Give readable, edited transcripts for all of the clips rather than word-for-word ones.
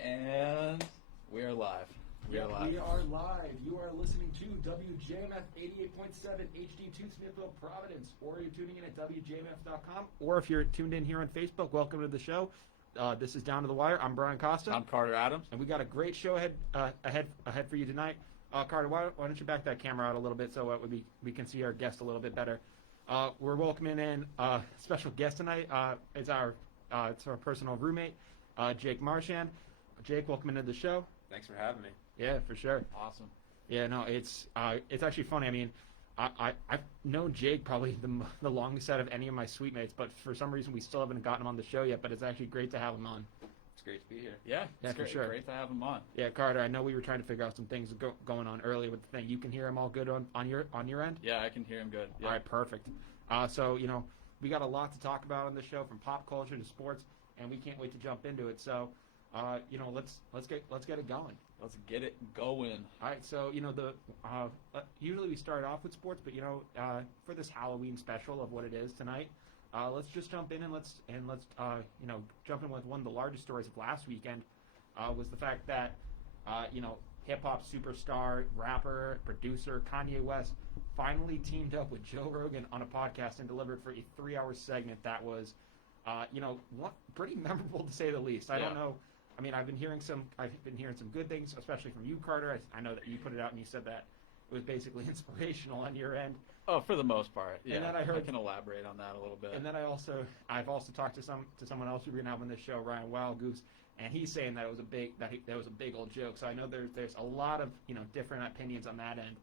And we are live. We are live. You are listening to WJMF 88.7 HD2 Smithville, Providence, or you're tuning in at WJMF.com, or if you're tuned in here on Facebook, welcome to the show. This is Down to the Wire. I'm Brian Costa. I'm Carter Adams. And we got a great show ahead for you tonight. Carter, why don't you back that camera out a little bit so we can see our guest a little bit better. We're welcoming in a special guest tonight. It's our personal roommate, Jake Marchand. Jake, welcome into the show. Thanks for having me. Yeah, for sure. Awesome. Yeah, no, it's actually funny. I mean, I've known Jake probably the longest out of any of my suite mates, but for some reason we still haven't gotten him on the show yet. But it's actually great to have him on. It's great to be here. Yeah, it's for great, sure. Great to have him on. Yeah, Carter, I know we were trying to figure out some things going on earlier with the thing. You can hear him all good on your end? Yeah, I can hear him good. Yeah. All right, perfect. So, we got a lot to talk about on the show, from pop culture to sports, and we can't wait to jump into it. So, let's get it going. Let's get it going. All right, so usually we start off with sports, but for this Halloween special of what it is tonight, let's just jump in and let's jump in with one of the largest stories of last weekend. Was the fact that hip hop superstar, rapper, producer Kanye West finally teamed up with Joe Rogan on a podcast and delivered for a 3-hour segment that was, pretty memorable to say the least. I don't know. I mean, I've been hearing some good things, especially from you, Carter. I know that you put it out and you said that it was basically inspirational on your end. Oh, for the most part, yeah. And then I can elaborate on that a little bit. And then I've also talked to someone else we're gonna have on this show, Ryan Wildgoose, and he's saying that it was a big old joke. So I know there's a lot of different opinions on that end.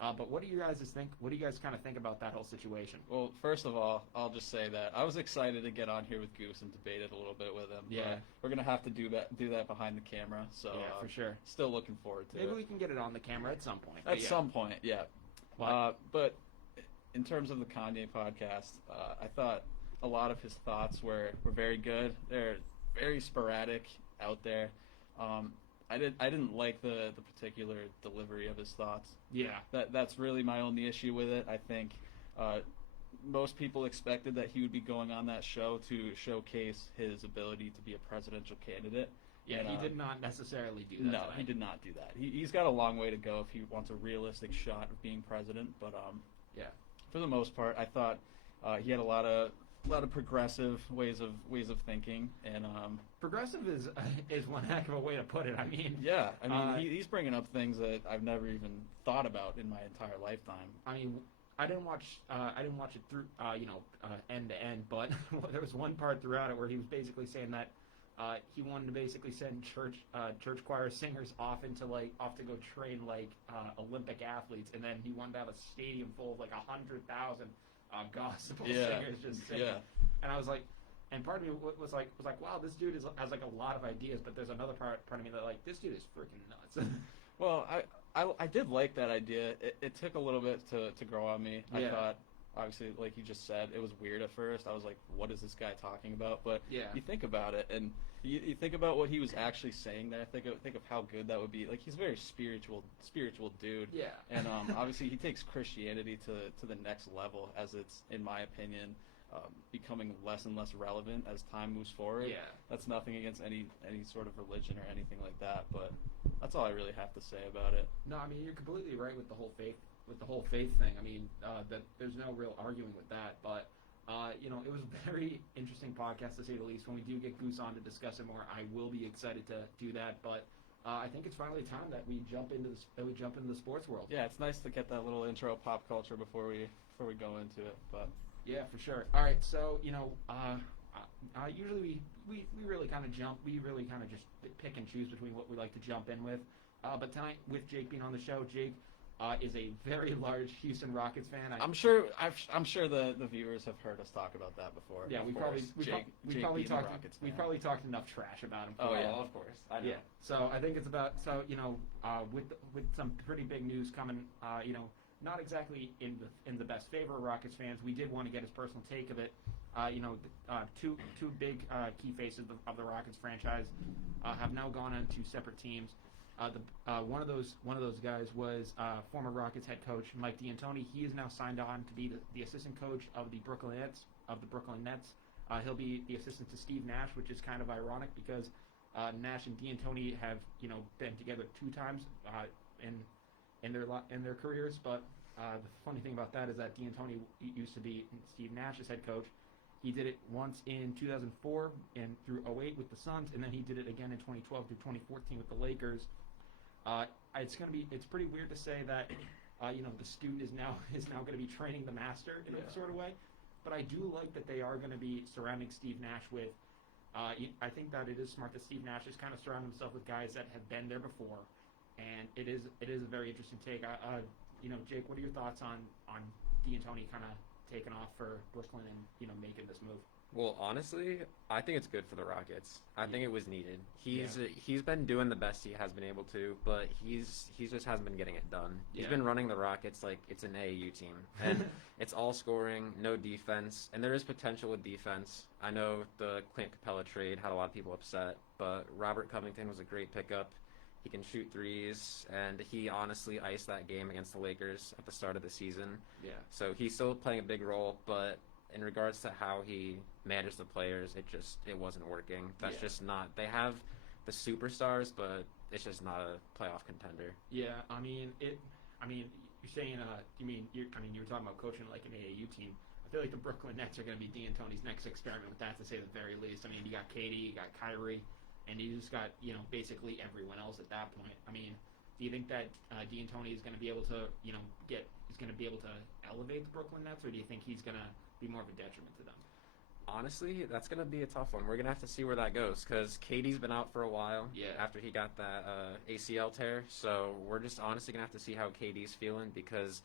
But what do you guys think? What do you guys kind of think about that whole situation? Well, first of all, I'll just say that I was excited to get on here with Goose and debate it a little bit with him. Yeah, we're gonna have to do that behind the camera. So yeah, for sure. Still looking forward to it. Maybe we can get it on the camera at some point. At some point, yeah. But in terms of the Kanye podcast, I thought a lot of his thoughts were very good. They're very sporadic out there. I didn't like the particular delivery of his thoughts. Yeah. That's really my only issue with it. I think most people expected that he would be going on that show to showcase his ability to be a presidential candidate. Yeah, and he did not necessarily do that. No, tonight. he did not do that. He's got a long way to go if he wants a realistic shot of being president. But yeah, for the most part, I thought he had a lot of progressive ways of thinking, and progressive is one heck of a way to put it. I mean, yeah, he's bringing up things that I've never even thought about in my entire lifetime. I mean, I didn't watch it through end to end, but there was one part throughout it where he was basically saying that he wanted to basically send church choir singers off to go train Olympic athletes, and then he wanted to have a stadium full of 100,000 gospel singers just singing. Yeah. And I was like, and part of me was like, wow, this dude has a lot of ideas, but there's another part of me that this dude is freaking nuts. Well, I did like that idea. It took a little bit to grow on me. Yeah. I thought, obviously, like you just said, it was weird at first. I was like, what is this guy talking about? But yeah. You think about it, and you think about what he was actually saying there. Think of how good that would be. He's a very spiritual dude. Yeah. And obviously he takes Christianity to the next level, as it's, in my opinion, becoming less and less relevant as time moves forward. Yeah. That's nothing against any sort of religion or anything like that, but that's all I really have to say about it. No, I mean, you're completely right with the whole faith thing. I mean, that there's no real arguing with that, but it was a very interesting podcast, to say the least. When we do get Goose on to discuss it more, I will be excited to do that. But I think it's finally time that we jump into the sports world. Yeah, it's nice to get that little intro of pop culture before we go into it. But yeah, for sure. All right, so usually we really kind of just pick and choose between what we like to jump in with. But tonight, with Jake being on the show, Jake is a very large Houston Rockets fan. I'm sure the viewers have heard us talk about that before. Yeah, we probably talked enough trash about him. Oh yeah, of course. I know. Yeah. So I think it's about with some pretty big news coming. Not exactly in the best favor of Rockets fans. We did want to get his personal take of it. Two big key faces of the Rockets franchise have now gone on to separate teams. One of those guys was former Rockets head coach Mike D'Antoni. He is now signed on to be the assistant coach of the Brooklyn Nets. He'll be the assistant to Steve Nash, which is kind of ironic because Nash and D'Antoni have been together 2 times in their careers, but the funny thing about that is that D'Antoni used to be Steve Nash's head coach. He did it once in 2004 and through 2008 with the Suns, and then he did it again in 2012 through 2014 with the Lakers. It's pretty weird to say that the student is now going to be training the master in a sort of way, but I do like that they are going to be surrounding Steve Nash with. I think that it is smart that Steve Nash is kind of surrounding himself with guys that have been there before, and it is a very interesting take. Jake, what are your thoughts on D'Antoni kind of taking off for Brooklyn and making this move? Well, honestly, I think it's good for the Rockets. I think it was needed. He's been doing the best he has been able to, but he just hasn't been getting it done. He's been running the Rockets like it's an AAU team, and it's all scoring, no defense, and there is potential with defense. I know the Clint Capella trade had a lot of people upset, but Robert Covington was a great pickup. He can shoot threes, and he honestly iced that game against the Lakers at the start of the season. Yeah. So he's still playing a big role, but in regards to how he managed the players, it wasn't working. That's just not. They have the superstars, but it's just not a playoff contender. Yeah, you're saying you were talking about coaching like an AAU team. I feel like the Brooklyn Nets are going to be D'Antoni's next experiment with that, to say the very least. I mean, you got KD, you got Kyrie, and you just got basically everyone else at that point. I mean, do you think that D'Antoni is going to be able to elevate the Brooklyn Nets, or do you think he's going to be more of a detriment to them? Honestly, that's going to be a tough one. We're going to have to see where that goes, because KD's been out for a while after he got that ACL tear. So we're just honestly going to have to see how KD's feeling, because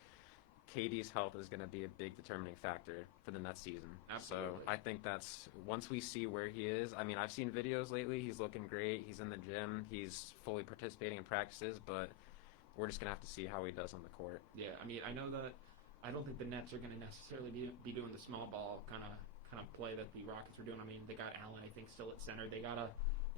KD's health is going to be a big determining factor for the Nets season. Absolutely. So I think that's, once we see where he is, I mean, I've seen videos lately. He's looking great. He's in the gym. He's fully participating in practices, but we're just going to have to see how he does on the court. Yeah, I mean, I know that I don't think the Nets are going to necessarily be doing the small ball kind of play that the Rockets were doing. I mean, they got Allen, I think, still at center. They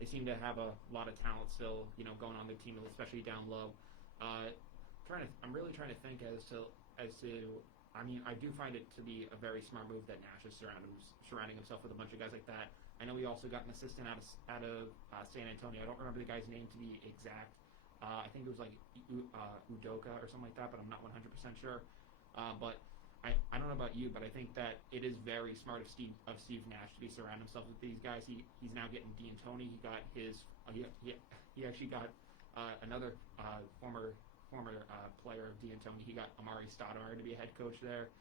seem to have a lot of talent still, going on their team, especially down low. I'm really trying to think as to. I mean, I do find it to be a very smart move that Nash is surrounding himself with a bunch of guys like that. I know he also got an assistant out of San Antonio. I don't remember the guy's name to be exact. I think it was like Udoka or something like that, but I'm not 100% sure. But I don't know about you, but I think that it is very smart of Steve Nash to be surrounding himself with these guys. He's now getting D'Antoni. He got he actually got another former player of D'Antoni. He got Amari Stoudemire to be a head coach there.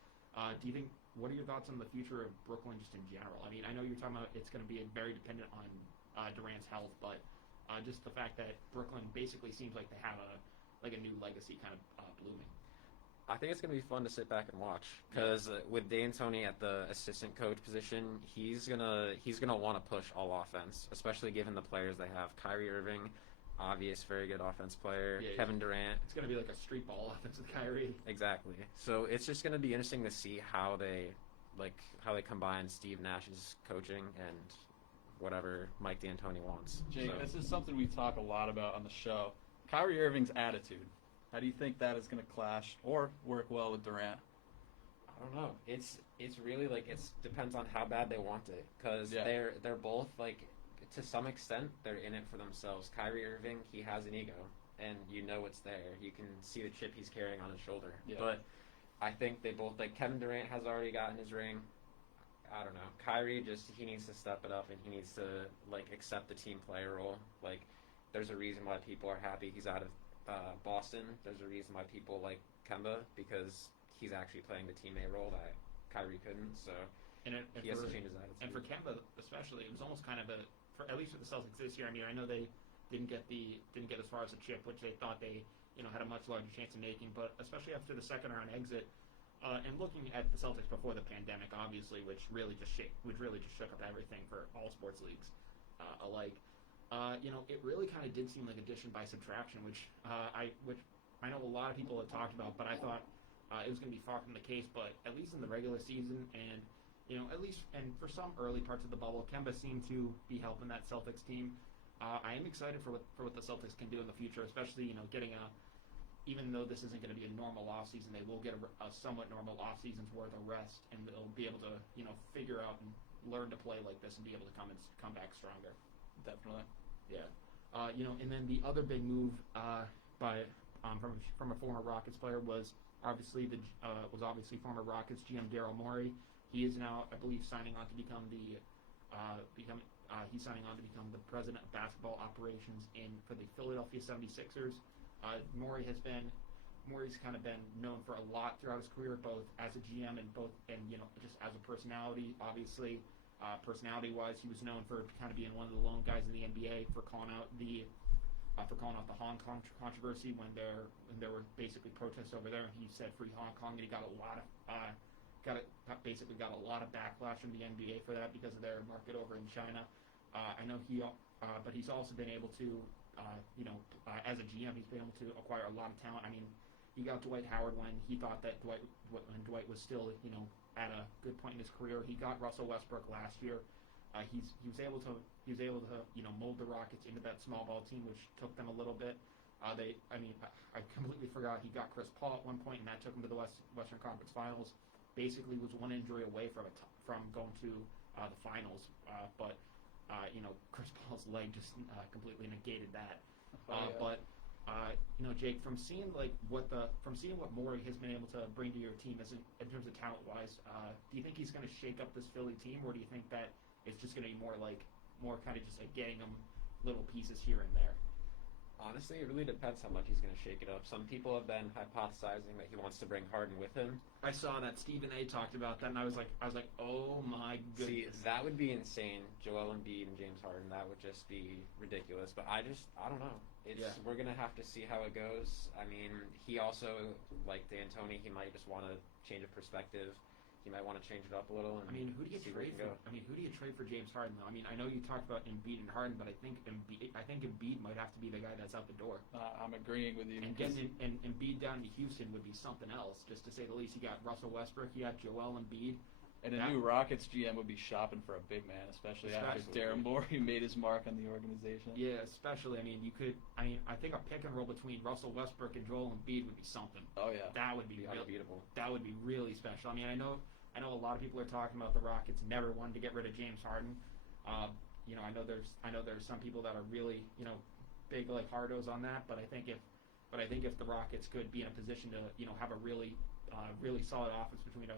What are your thoughts on the future of Brooklyn just in general? I mean, I know you're talking about it's going to be very dependent on Durant's health, but just the fact that Brooklyn basically seems like they have a new legacy kind of blooming. I think it's going to be fun to sit back and watch, because with D'Antoni at the assistant coach position, he's gonna want to push all offense, especially given the players they have. Kyrie Irving, obvious, very good offense player. Kevin Durant. It's going to be like a street ball offense with Kyrie. Exactly. So it's just going to be interesting to see how they combine Steve Nash's coaching and whatever Mike D'Antoni wants. Jake, this is something we talk a lot about on the show. Kyrie Irving's attitude. How do you think that is going to clash or work well with Durant? I don't know. It's really it depends on how bad they want it, because they're both to some extent they're in it for themselves. Kyrie Irving, he has an ego, and it's there. You can see the chip he's carrying on his shoulder. Yeah. But I think they both Kevin Durant has already gotten his ring. I don't know. Kyrie he needs to step it up, and he needs to accept the team player role. There's a reason why people are happy he's out of Boston. There's a reason why people like Kemba, because he's actually playing the teammate role that Kyrie couldn't. So he has to change his attitude. And for Kemba especially, it was almost kind of at least for the Celtics this year. I mean, I know they didn't get as far as a chip, which they thought they had a much larger chance of making. But especially after the second round exit, and looking at the Celtics before the pandemic, obviously, which really just shook up everything for all sports leagues alike. It really kind of did seem like addition by subtraction, which I know a lot of people had talked about, but I thought it was going to be far from the case. But at least in the regular season, and at least and for some early parts of the bubble, Kemba seemed to be helping that Celtics team. I am excited for what the Celtics can do in the future, especially getting even though this isn't going to be a normal off season, they will get a somewhat normal off season's worth of rest, and they'll be able to figure out and learn to play like this and be able to come back stronger. Definitely. Yeah. And then the other big move from a former Rockets player was obviously former Rockets GM Daryl Morey. He is now, I believe, signing on to become the president of basketball operations for the Philadelphia 76ers. Morey's kind of been known for a lot throughout his career, both as a GM and just as a personality. Obviously, personality-wise, he was known for kind of being one of the lone guys in the NBA for calling out the Hong Kong controversy when there were basically protests over there. He said free Hong Kong, and he got a lot of backlash from the NBA for that because of their market over in China. I know but he's also been able to, as a GM, he's been able to acquire a lot of talent. I mean, he got Dwight Howard when he thought that when Dwight was still, at a good point in his career. He got Russell Westbrook last year. He was able to mold the Rockets into that small ball team, which took them a little bit. I completely forgot he got Chris Paul at one point, and that took him to the Western Conference Finals. Basically, was one injury away from going to the finals, but Chris Paul's leg just completely negated that. Jake, from seeing what Morey has been able to bring to your team in terms of talent wise, do you think he's going to shake up this Philly team, or do you think that it's just going to be more kind of just getting them little pieces here and there? Honestly, it really depends how much he's going to shake it up. Some people have been hypothesizing that he wants to bring Harden with him. I saw that Stephen A. talked about that, and I was like, oh my goodness. See, that would be insane. Joel Embiid and James Harden, that would just be ridiculous. But I don't know. We're going to have to see how it goes. I mean, he also, like D'Antoni, he might just want to change of perspective. He might want to change it up a little. And who do you trade for? Who do you trade for James Harden though? I mean, I know you talked about Embiid and Harden, but I think Embiid might have to be the guy that's out the door. I'm agreeing with you. And getting Embiid down to Houston would be something else, just to say the least. You got Russell Westbrook, you got Joel Embiid. And a new Rockets GM would be shopping for a big man, especially after Daryl Morey made his mark on the organization. Yeah, especially. I think a pick and roll between Russell Westbrook and Joel Embiid would be something. Oh yeah, that would be really beautiful. That would be really special. I mean, I know a lot of people are talking about the Rockets never wanted to get rid of James Harden. I know there's some people that are really big hardos on that, but I think if the Rockets could be in a position to have a really solid offense between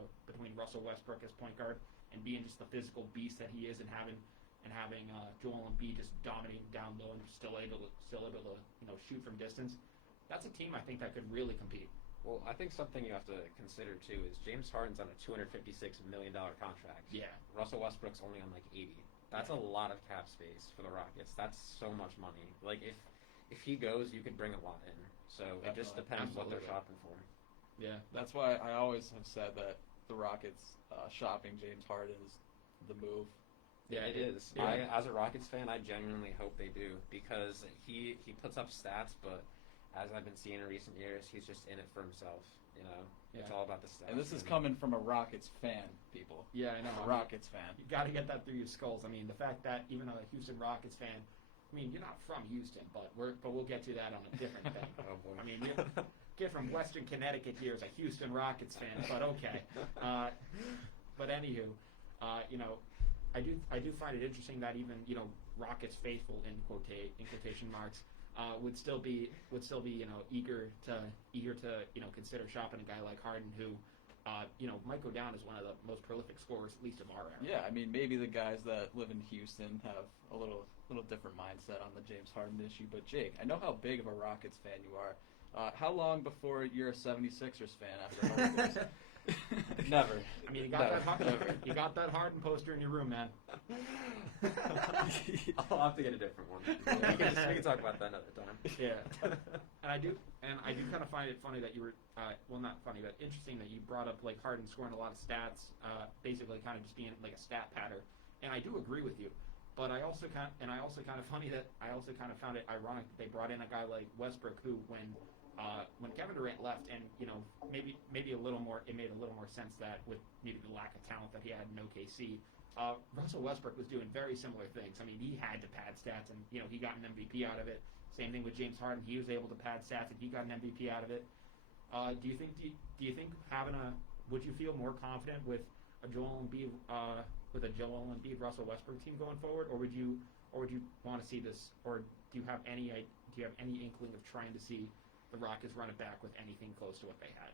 Russell Westbrook as point guard and being just the physical beast that he is, and having Joel Embiid just dominating down low and still able to shoot from distance, that's a team I think that could really compete. Well, I think something you have to consider too is James Harden's on a $256 million contract. Yeah. Russell Westbrook's only on 80. That's a lot of cap space for the Rockets. That's so much money. If he goes, you could bring a lot in. So it just depends what they're shopping for. Yeah, that's why I always have said that the Rockets shopping James Harden is the move. Yeah, it is. Yeah. As a Rockets fan, I genuinely hope they do, because he puts up stats, but as I've been seeing in recent years, he's just in it for himself. It's all about the stats. And this is coming from a Rockets fan, people. Yeah, I know. A Rockets fan. You got to get that through your skulls. I mean, the fact that even a Houston Rockets fan, you're not from Houston, but we'll get to that on a different thing. Oh boy. Kid from Western Connecticut here is a Houston Rockets fan, but okay. But anywho, I do find it interesting that even Rockets faithful in quotation marks would still be eager to consider shopping a guy like Harden, who might go down as one of the most prolific scorers, at least of our era. Yeah, maybe the guys that live in Houston have a little different mindset on the James Harden issue. But Jake, I know how big of a Rockets fan you are. How long before you're a 76ers fan after all of this? Never. You got that Harden poster in your room, man. I'll have to get a different one. We can talk about that another time. Yeah. And I do kind of find it funny that you were not funny, but interesting that you brought up Harden scoring a lot of stats, basically kind of just being like a stat patter. And I do agree with you. But I also kind of found it ironic that they brought in a guy like Westbrook, who when Kevin Durant left, and maybe it made a little more sense that with maybe the lack of talent that he had in OKC, Russell Westbrook was doing very similar things. He had to pad stats, and he got an MVP out of it. Same thing with James Harden; he was able to pad stats, and he got an MVP out of it. Do you think would you feel more confident with a Joel Embiid Russell Westbrook team going forward, or would you or would you want to see this, or do you have any inkling of trying to see the Rockets run it back with anything close to what they had?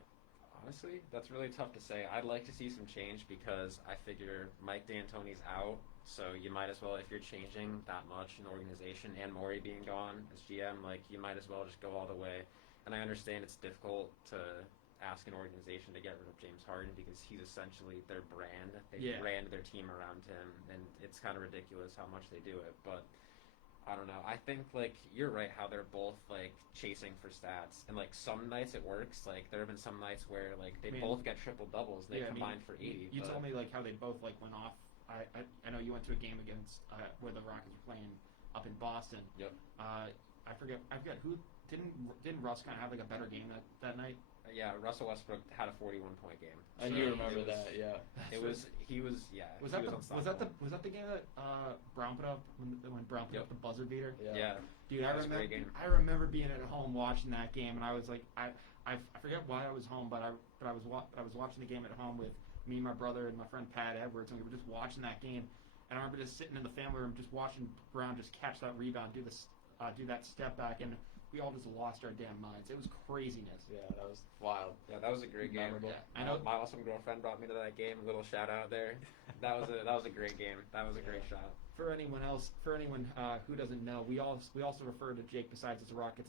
Honestly, that's really tough to say. I'd like to see some change because I figure Mike D'Antoni's out, so you might as well, if you're changing that much in the organization and Morey being gone as GM, like you might as well just go all the way. And I understand it's difficult to ask an organization to get rid of James Harden because he's essentially their brand. They brand their team around him, and it's kind of ridiculous how much they do it, but I don't know. I think, like, you're right how they're both, like, chasing for stats. And, like, some nights it works. Like, there have been some nights where, like, they both get triple-doubles. They combined for 80. You told me, like, how they both, like, went off. I know you went to a game against where the Rockets were playing up in Boston. Yep. I forget who didn't Russ kind of have, like, a better game that night? Yeah, Russell Westbrook had a 41-point game. I do remember that. Yeah. Was that the game that Brown put up when Brown put up the buzzer beater? Yeah. Dude, I remember being at home watching that game, and I was like, I forget why I was home, but I was watching the game at home with me, my brother, and my friend Pat Edwards, and we were just watching that game. And I remember just sitting in the family room, just watching Brown just catch that rebound, do that step back, and we all just lost our damn minds. It was craziness. Yeah, that was wild. Yeah, that was a great game. Yeah. I know. My awesome girlfriend brought me to that game. A little shout out there. That was a great game. That was a great shot. For anyone who doesn't know, we also refer to Jake besides a Rockets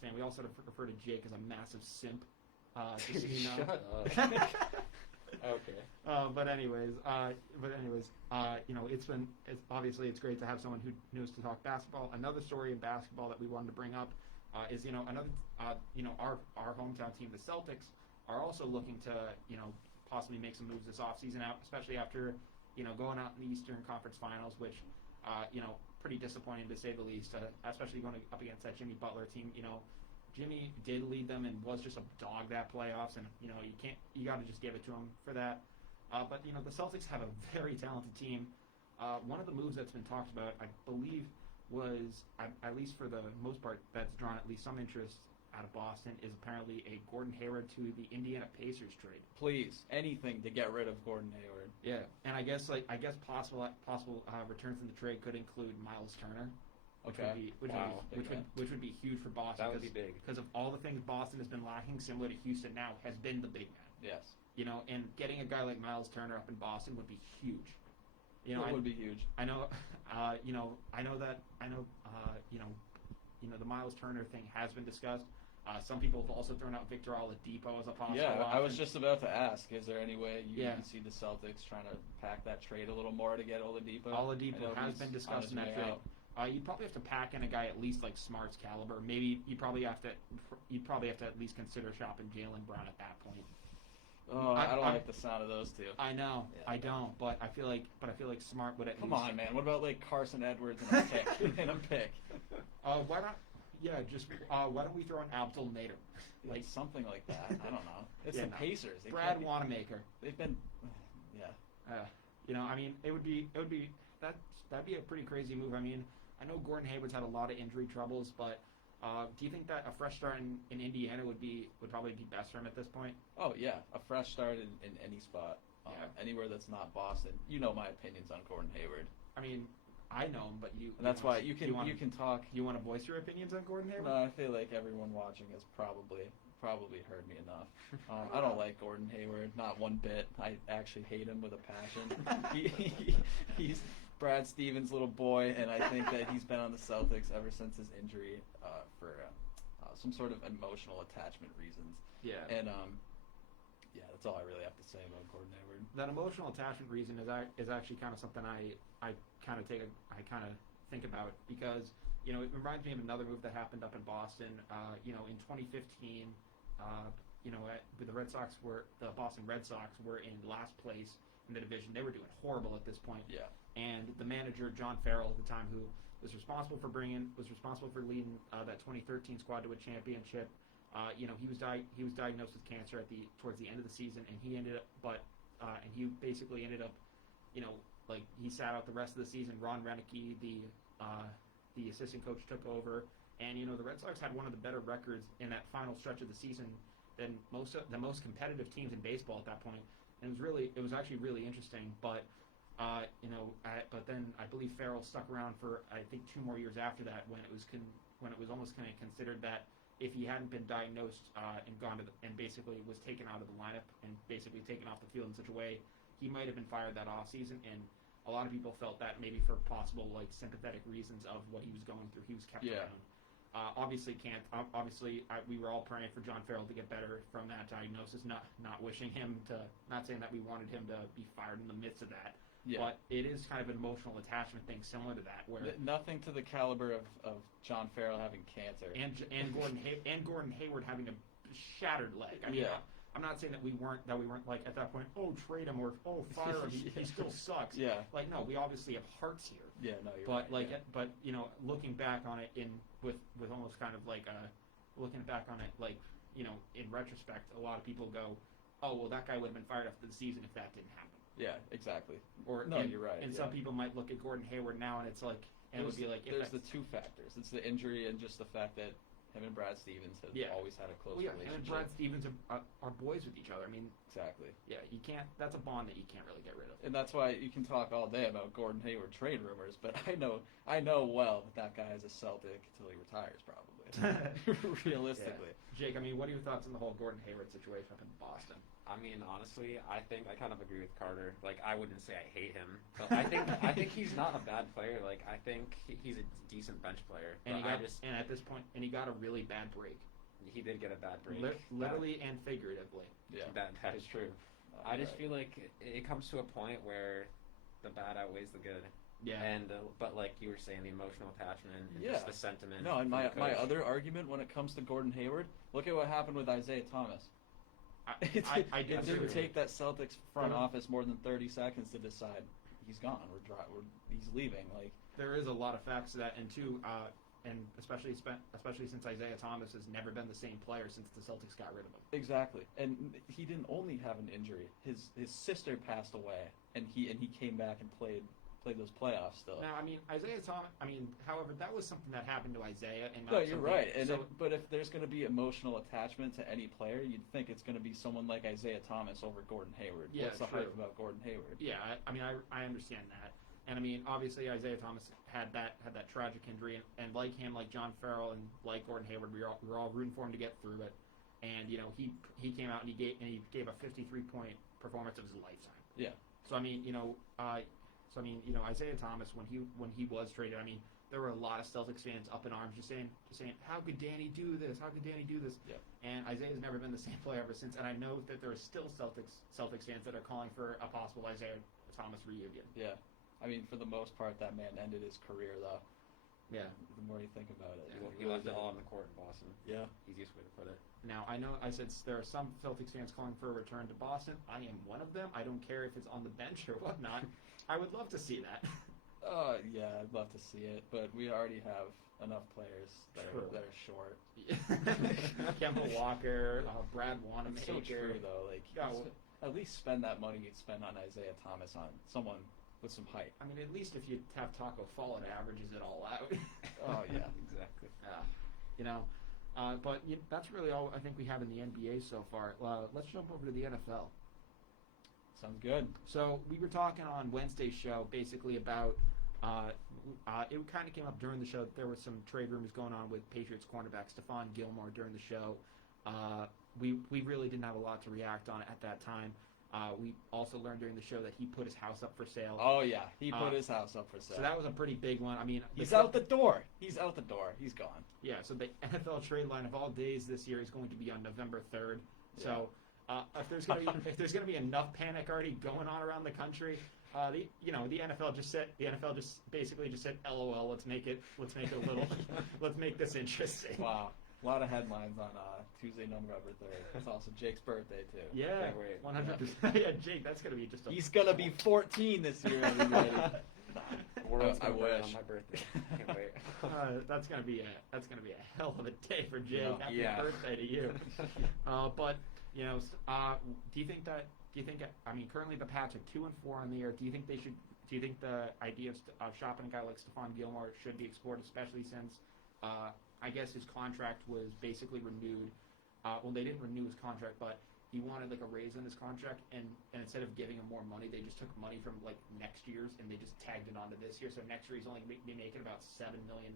fan. We also refer to Jake as a massive simp. Just so you know. Shut up. Okay. But anyways, it's great to have someone who knows to talk basketball. Another story in basketball that we wanted to bring up is our hometown team, the Celtics, are also looking to possibly make some moves this offseason, especially after going out in the Eastern Conference Finals, which pretty disappointing to say the least, especially going up against that Jimmy Butler team. Jimmy did lead them and was just a dog that playoffs, and you got to just give it to him for that. But the Celtics have a very talented team. One of the moves that's been talked about, I believe, was at least for the most part that's drawn at least some interest out of Boston, is apparently a Gordon Hayward to the Indiana Pacers trade. Please, anything to get rid of Gordon Hayward. Yeah, and I guess possible returns in the trade could include Miles Turner. Which would be huge for Boston. That would be big. Because of all the things Boston has been lacking, similar to Houston now, has been the big man. Yes. And getting a guy like Miles Turner up in Boston would be huge. It would be huge. I know. The Miles Turner thing has been discussed. Some people have also thrown out Victor Oladipo as a possible option. I was just about to ask, is there any way you can see the Celtics trying to pack that trade a little more to get Oladipo? Oladipo has been discussed in that trade. You'd probably have to pack in a guy at least like Smart's caliber. Maybe you'd probably have to at least consider shopping Jaylen Brown at that point. Oh, I don't like the sound of those two. I know, yeah. I don't, but I feel like Smart would at Come least. on, man. What about like Carson Edwards and a pick? Why not? Yeah, just why don't we throw in Abdul Nader? Like something like that. I don't know. It's the Pacers. Brad Wanamaker. They've been, it would be that'd be a pretty crazy move. I mean, I know Gordon Hayward's had a lot of injury troubles, but do you think that a fresh start in Indiana would probably be best for him at this point? Oh yeah, a fresh start in any spot, anywhere that's not Boston. You know my opinions on Gordon Hayward. I mean, I know him, but you. And that's why you can talk. You want to voice your opinions on Gordon Hayward? No, I feel like everyone watching has probably heard me enough. I don't like Gordon Hayward, not one bit. I actually hate him with a passion. He's Brad Stevens' little boy, and I think that he's been on the Celtics ever since his injury for some sort of emotional attachment reasons. Yeah. And that's all I really have to say about Gordon Hayward. That emotional attachment reason is actually kind of something I kind of think about, because it reminds me of another move that happened up in Boston. In 2015, the Boston Red Sox were in last place in the division. They were doing horrible at this point. Yeah. And the manager, John Farrell, at the time, who was responsible for leading that 2013 squad to a championship. He was diagnosed with cancer towards the end of the season, and he basically ended up, he sat out the rest of the season. Ron Renicky, the assistant coach, took over, and the Red Sox had one of the better records in that final stretch of the season than the most competitive teams in baseball at that point. And it was actually really interesting. But But then I believe Farrell stuck around for I think 2 more years after that when it was almost kind of considered that if he hadn't been diagnosed and gone to and basically was taken out of the lineup and basically taken off the field in such a way, he might have been fired that offseason. And a lot of people felt that maybe for possible like sympathetic reasons of what he was going through, he was kept around. We were all praying for John Farrell to get better from that diagnosis. Not wishing him to, not saying that we wanted him to be fired in the midst of that. Yeah. But it is kind of an emotional attachment thing similar to that, where nothing to the caliber of John Farrell having cancer and Gordon Hayward having a shattered leg. I mean, I'm not saying that we weren't like at that point, trade him or fire him. He still sucks. Yeah. Like no, we obviously have hearts here. Yeah, no, you're but right. But looking back on it with almost kind of like looking back on it like in retrospect, a lot of people go, oh well, that guy would have been fired after the season if that didn't happen. Yeah, exactly. You're right. And some people might look at Gordon Hayward now, and it's like, and it would be like, there's the two factors. It's the injury and just the fact that him and Brad Stevens have always had a close relationship. Him and Brad Stevens are boys with each other. I mean, exactly. Yeah, you can't. That's a bond that you can't really get rid of. And that's why you can talk all day about Gordon Hayward trade rumors, but I know well that guy is a Celtic until he retires, probably. Realistically. Yeah. Jake, I mean, what are your thoughts on the whole Gordon Hayward situation up in Boston? I mean, honestly, I think I kind of agree with Carter. Like, I wouldn't say I hate him, but I think he's not a bad player. Like, I think he's a decent bench player. And at this point, he got a really bad break. He did get a bad break, literally and figuratively. Yeah, that is true. I just feel like it comes to a point where the bad outweighs the good. Yeah. And but like you were saying, the emotional attachment, and just the sentiment. No, and my other argument when it comes to Gordon Hayward, look at what happened with Isaiah Thomas. It didn't take that Celtics front office more than 30 seconds to decide he's gone. He's leaving. Like there is a lot of facts to that, and especially since Isaiah Thomas has never been the same player since the Celtics got rid of him. Exactly, and he didn't only have an injury. His sister passed away, and he came back and played those playoffs still. Now, I mean, Isaiah Thomas. I mean, however, that was something that happened to Isaiah. And no, you're right. But if there's going to be emotional attachment to any player, you'd think it's going to be someone like Isaiah Thomas over Gordon Hayward. Yeah, what's the hype about Gordon Hayward? Yeah, I mean, I understand that, and I mean, obviously, Isaiah Thomas had that tragic injury, and like him, like John Farrell, and like Gordon Hayward, we were all rooting for him to get through it. And he came out and he gave a 53-point performance of his lifetime. Yeah. So I mean, Isaiah Thomas, when he was traded, I mean, there were a lot of Celtics fans up in arms just saying, how could Danny do this? How could Danny do this? Yeah. And Isaiah's never been the same player ever since. And I know that there are still Celtics fans that are calling for a possible Isaiah Thomas reunion. Yeah. I mean, for the most part, that man ended his career, though. Yeah. The more you think about it. He left it all on the court in Boston. Yeah. Easiest way to put it. Now, I know I said there are some Celtics fans calling for a return to Boston. I am one of them. I don't care if it's on the bench or whatnot. I would love to see that. Yeah, I'd love to see it, but we already have enough players that are short. Kemba Walker, Brad Wanamaker. It's so true, though. Like, at least spend that money you'd spend on Isaiah Thomas on someone with some height. I mean, at least if you have Taco Fall, it averages it all out. Oh, yeah, exactly. But that's really all I think we have in the NBA so far. Let's jump over to the NFL. Sounds good. So we were talking on Wednesday's show basically about it kind of came up during the show that there were some trade rumors going on with Patriots cornerback Stephon Gilmore during the show. We really didn't have a lot to react on at that time. We also learned during the show that he put his house up for sale. Oh, yeah. He put his house up for sale. So that was a pretty big one. I mean, he's out the door. He's out the door. He's gone. Yeah, so the NFL trade line of all days this year is going to be on November 3rd. Yeah. So if there's going to be enough panic already going on around the country, the NFL just basically said, LOL, let's make it a little let's make this interesting. Wow. A lot of headlines on Tuesday, November 3rd. It's also Jake's birthday, too. Yeah, 100%. Yeah, Jake, that's going to be just He's going to be 14 this year, everybody. I wish. On my birthday. Can't wait. That's going to be a hell of a day for Jake. Yeah. Happy birthday to you. But, do you think I mean, currently the Pats are 2-4 on the year. Do you think the idea of shopping a guy like Stephon Gilmore should be explored, especially since I guess his contract was basically renewed. Well, they didn't renew his contract, but he wanted like a raise in his contract, and instead of giving him more money, they just took money from like next year's and they just tagged it onto this year. So next year he's only be making about $7 million.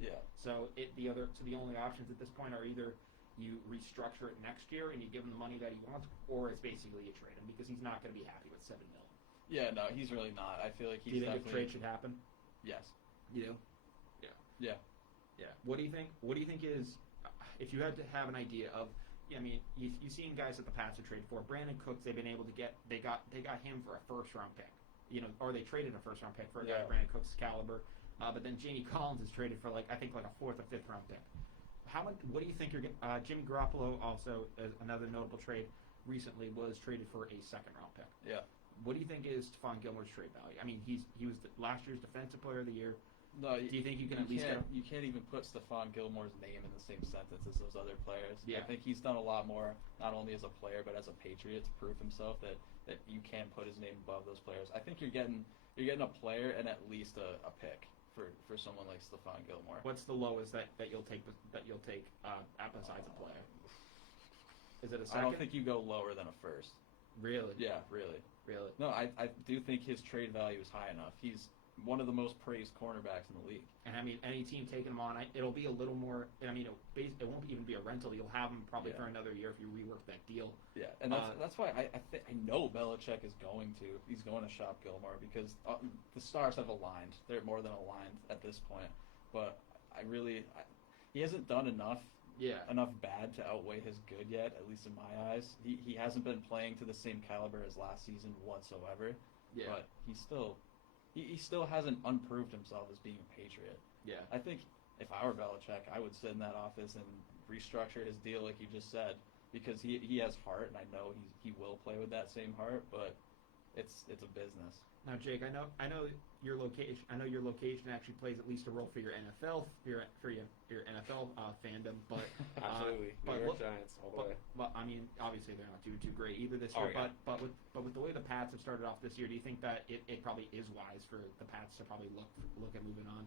Yeah. So the only options at this point are either you restructure it next year and you give him the money that he wants, or it's basically you trade him because he's not going to be happy with $7 million. Yeah, no, he's really not. I feel like he's. Do you think definitely... a trade should happen? Yes. You do? Yeah. Yeah. What do you think? What do you think is, if you had to have an idea of, I mean, you've seen guys that the Pats have traded for. Brandon Cooks, they've been able to get. They got him for a first-round pick. Or they traded a first-round pick for a guy of Brandon Cooks' caliber. But then Jamie Collins is traded for I think a 4th or 5th round pick. What do you think you're getting? Jimmy Garoppolo also, another notable trade recently, was traded for a 2nd-round pick. Yeah. What do you think is Stephon Gilmore's trade value? I mean, he was last year's Defensive Player of the Year. No, do you think you can at least you can't even put Stephon Gilmore's name in the same sentence as those other players. Yeah. I think he's done a lot more, not only as a player but as a Patriot, to prove himself that you can put his name above those players. I think you're getting a player and at least a pick for someone like Stephon Gilmore. What's the lowest that you'll take besides a player? Is it a 2nd? I don't think you go lower than a 1st. Really? Yeah, really. Really? No, I do think his trade value is high enough. He's one of the most praised cornerbacks in the league. And I mean, any team taking him on, it'll be a little more. I mean, it won't even be a rental. You'll have him probably for another year if you rework that deal. Yeah, and that's why I know Belichick is going to. He's going to shop Gilmore because the stars have aligned. They're more than aligned at this point. But he hasn't done enough bad to outweigh his good yet, at least in my eyes. He hasn't been playing to the same caliber as last season whatsoever. Yeah. But he still hasn't unproved himself as being a Patriot. Yeah. I think if I were Belichick, I would sit in that office and restructure his deal like you just said, because he has heart, and I know he will play with that same heart, but it's a business. Now, Jake, I know your location. I know your location actually plays at least a role for your NFL your NFL fandom, but absolutely, New York Giants all the way. But I mean, obviously they're not doing too great either this year. But with the way the Pats have started off this year, do you think that it probably is wise for the Pats to probably look at moving on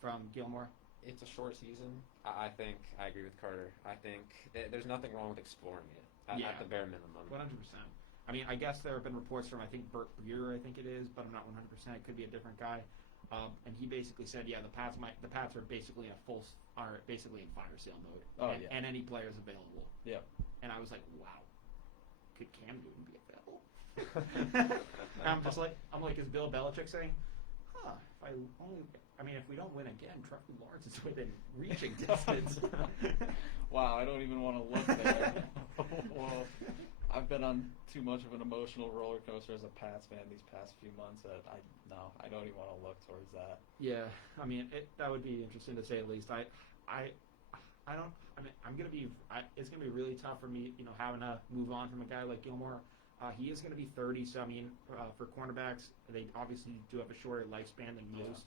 from Gilmore? It's a short season. I think I agree with Carter. I think there's nothing wrong with exploring it at the bare minimum. 100%. I mean, I guess there have been reports from, I think, Burt Brewer, I think it is, but I'm not 100%. It could be a different guy. And he basically said, the Pats are basically in fire sale mode. And any players available. Yeah. And I was like, wow, could Cam Newton be available? I'm like, is Bill Belichick saying, if we don't win again, Trevor Lawrence is within reaching distance. Wow, I don't even want to look there. Well, I've been on too much of an emotional roller coaster as a Pats fan these past few months that I don't even want to look towards that. Yeah, I mean, that would be interesting to say the least. It's gonna be really tough for me, having to move on from a guy like Gilmore. He is going to be 30, so I mean, for cornerbacks, they obviously do have a shorter lifespan than most.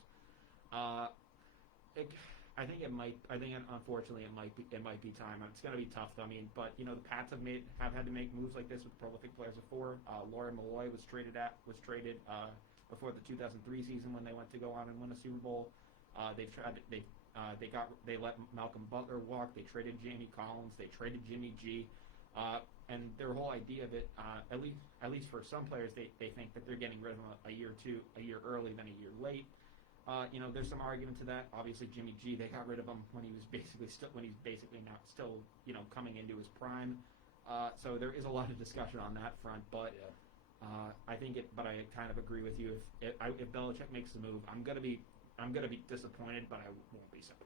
I think unfortunately it might be time. It's going to be tough though. I mean, but the Pats have had to make moves like this with prolific players before. Lauren Malloy was traded before the 2003 season when they went to go on and win a Super Bowl. They let Malcolm Butler walk. They traded Jamie Collins. They traded Jimmy G. And their whole idea of it, at least for some players, they think that they're getting rid of him a year early than a year late. There's some argument to that. Obviously, Jimmy G, they got rid of him when he's basically not still coming into his prime. So there is a lot of discussion on that front, but I kind of agree with you. If Belichick makes the move, I'm gonna be disappointed, but I won't be surprised.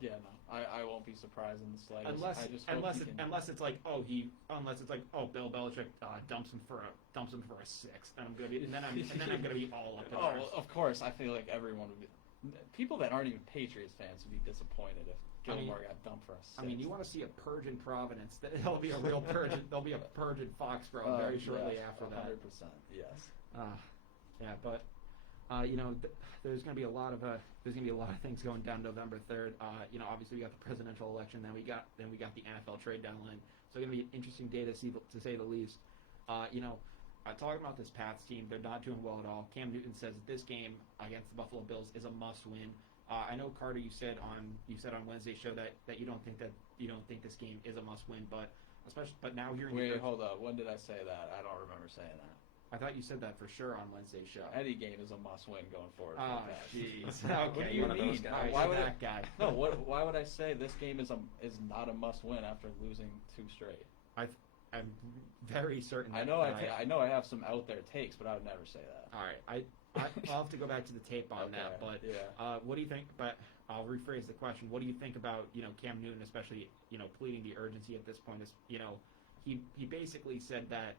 Yeah, no, I won't be surprised in the slightest. Unless it's like Bill Belichick dumps him for a 6th, and I'm gonna be all up in arms. Well, of course, I feel like everyone would be. People that aren't even Patriots fans would be disappointed if Gilmore got dumped for a 6th. I mean, you want to see a purge in Providence? There'll be a real purge. There'll be a purge in Foxborough very shortly after that. 100%. Yes. But. There's going to be a lot of things going down November 3rd. Obviously we got the presidential election, then we got the NFL trade deadline. So it's going to be an interesting day to say the least. Talking about this Pats team, they're not doing well at all. Cam Newton says this game against the Buffalo Bills is a must-win. I know, Carter, you said on Wednesday's show that you don't think this game is a must-win, but especially. But now hearing Wait, hold up. When did I say that? I don't remember saying that. I thought you said that for sure on Wednesday's show. Any game is a must-win going forward. Oh, jeez. Okay, What do you mean? Why would that guy? No, why would I say this game is not a must-win after losing 2 straight? I'm very certain. I know I have some out there takes, but I would never say that. All right, I'll have to go back to the tape on that. But yeah. What do you think? But I'll rephrase the question. What do you think about Cam Newton, especially pleading the urgency at this point? Is he basically said that.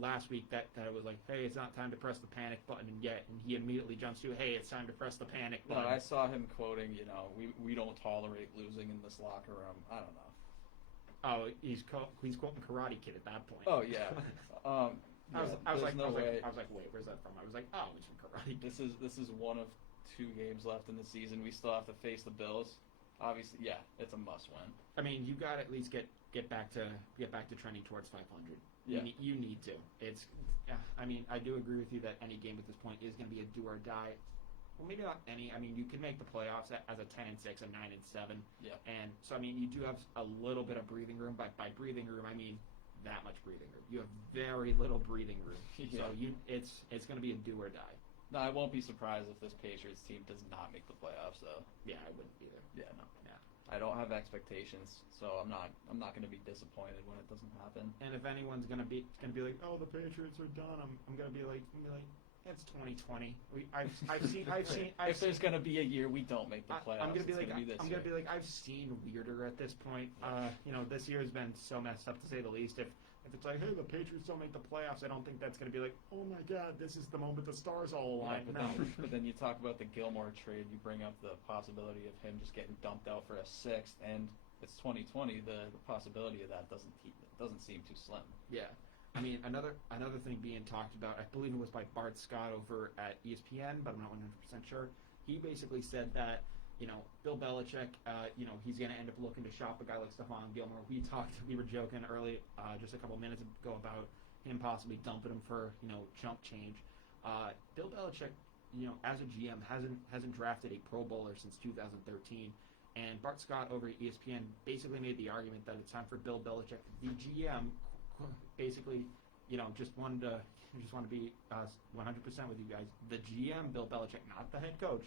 Last week that it was like, hey, it's not time to press the panic button yet, and he immediately jumps to, hey, it's time to press the panic button. No, I saw him quoting, we don't tolerate losing in this locker room. I don't know. Oh, he's quoting Karate Kid at that point. Oh yeah. I was like, wait, where's that from? I was like, oh, it's from Karate Kid. This is one of 2 games left in the season. We still have to face the Bills. Obviously, yeah, it's a must-win. I mean, you got to at least get back to trending towards 500. Yeah. You need to. I mean, I do agree with you that any game at this point is going to be a do or die. Well, maybe not any. I mean, you can make the playoffs as a 10-6, a 9-7. Yeah. And so, I mean, you do have a little bit of breathing room. But by breathing room, I mean that much breathing room. You have very little breathing room. Yeah. So it's going to be a do or die. No, I won't be surprised if this Patriots team does not make the playoffs, though. Yeah, I wouldn't either. Yeah, no. Yeah. I don't have expectations, so I'm not going to be disappointed when it doesn't happen. And if anyone's going to be like, oh, the Patriots are done, I'm going to be like, it's 2020. I've seen. If there's going to be a year we don't make the playoffs, I'm going to be like, year. I've seen weirder at this point. This year has been so messed up to say the least. If it's like, hey, the Patriots don't make the playoffs, I don't think that's going to be like, oh my God, this is the moment the stars all align. But then you talk about the Gilmore trade, you bring up the possibility of him just getting dumped out for a 6th, and it's 2020. The possibility of that doesn't seem too slim. Yeah. I mean, another thing being talked about, I believe it was by Bart Scott over at ESPN, but I'm not 100% sure. He basically said that, Bill Belichick, he's going to end up looking to shop a guy like Stephon Gilmore. We were joking early, just a couple minutes ago about him possibly dumping him for, chump change. Bill Belichick, as a GM, hasn't drafted a Pro Bowler since 2013. And Bart Scott over at ESPN basically made the argument that it's time for Bill Belichick, the GM, basically, just wanted to be 100% with you guys. The GM, Bill Belichick, not the head coach.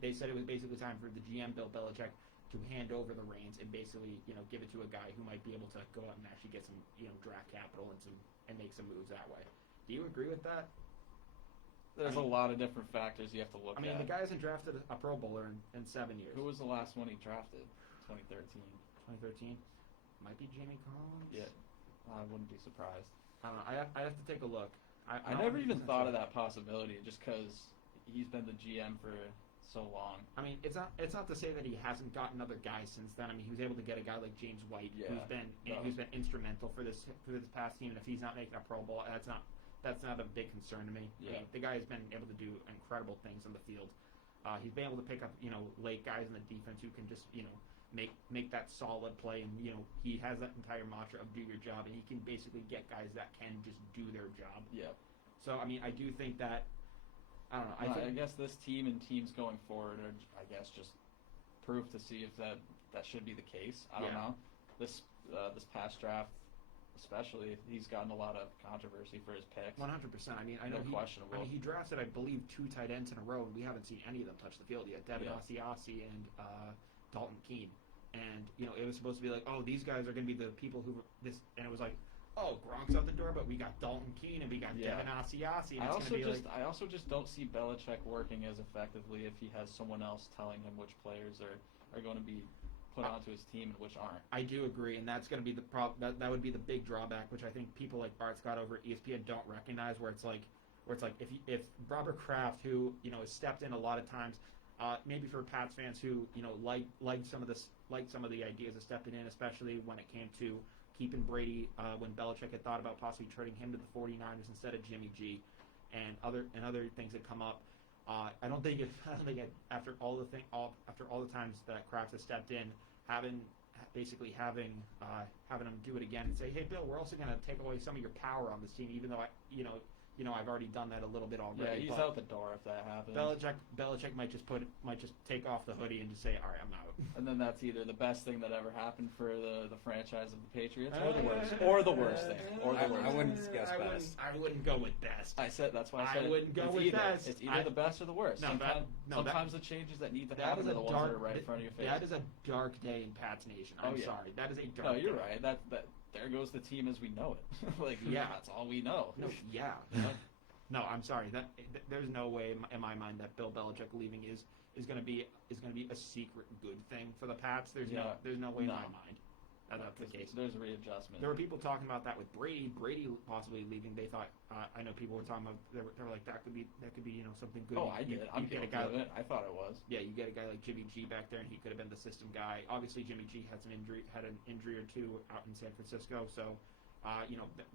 They said it was basically time for the GM, Bill Belichick, to hand over the reins and basically, give it to a guy who might be able to go out and actually get some, draft capital and make some moves that way. Do you agree with that? There's a lot of different factors you have to look at. I mean, the guy hasn't drafted a Pro Bowler in 7 years. Who was the last one he drafted? 2013. 2013? Might be Jamie Collins? Yeah. I wouldn't be surprised. I don't know. I have to take a look. I never even thought of that possibility just because he's been the GM for so long. I mean, it's not to say that he hasn't gotten other guys since then. I mean, he was able to get a guy like James White, who's been instrumental for this past team. And if he's not making a Pro Bowl, that's not a big concern to me. Yeah. I mean, the guy has been able to do incredible things on the field. He's been able to pick up late guys in the defense who can just make that solid play, and he has that entire mantra of do your job, and he can basically get guys that can just do their job. Yeah. So I mean, I do think that. I don't know. I guess this team and teams going forward are, I guess, just proof to see if that should be the case. I don't know. This past draft, especially, he's gotten a lot of controversy for his picks. 100%. I mean, I know questionable. He drafted, I believe, 2 tight ends in a row, and we haven't seen any of them touch the field yet. Devin Asiasi and Dalton Keene. And it was supposed to be like, oh, these guys are going to be the people who this, and it was like, oh, Gronk's out the door, but we got Dalton Keene and we got Devin Asiasi. And I also just don't see Belichick working as effectively if he has someone else telling him which players are going to be put onto his team and which aren't. I do agree, and that's going to be the problem. That would be the big drawback, which I think people like Bart Scott over at ESPN don't recognize. Where it's like if Robert Kraft, who has stepped in a lot of times, maybe for Pats fans who liked some of the ideas of stepping in, especially when it came to keeping Brady when Belichick had thought about possibly trading him to the 49ers instead of Jimmy G, and other things that come up. I don't think after all the times that Kraft has stepped in, having him do it again and say, hey Bill, we're also going to take away some of your power on this team, even though I've already done that a little bit already. Yeah, he's out the door if that happens. Belichick might just take off the hoodie and just say, all right, I'm out. And then that's either the best thing that ever happened for the franchise of the Patriots, or the worst, or the worst thing, or the worst. I wouldn't guess best. I wouldn't go with best. That's why I said wouldn't go with best. It's either the best or the worst. No, sometimes the changes that need to happen are the ones that are right in front of your face. That is a dark day in Pat's Nation. I'm sorry. That is a dark. No, you're day. right. That there goes the team as we know it. That's all we know. No, yeah. No, I'm sorry. There's no way in my mind that Bill Belichick leaving is going to be a secret good thing for the Pats. There's no way in my mind that that's the case. There's a readjustment. There were people talking about that with Brady possibly leaving. They thought I know people were talking about they were like that could be something good. Oh, I did. I'm get a guilty guy. of it. I thought it was. Yeah, you get a guy like Jimmy G back there, and he could have been the system guy. Obviously, Jimmy G had an injury or two out in San Francisco, so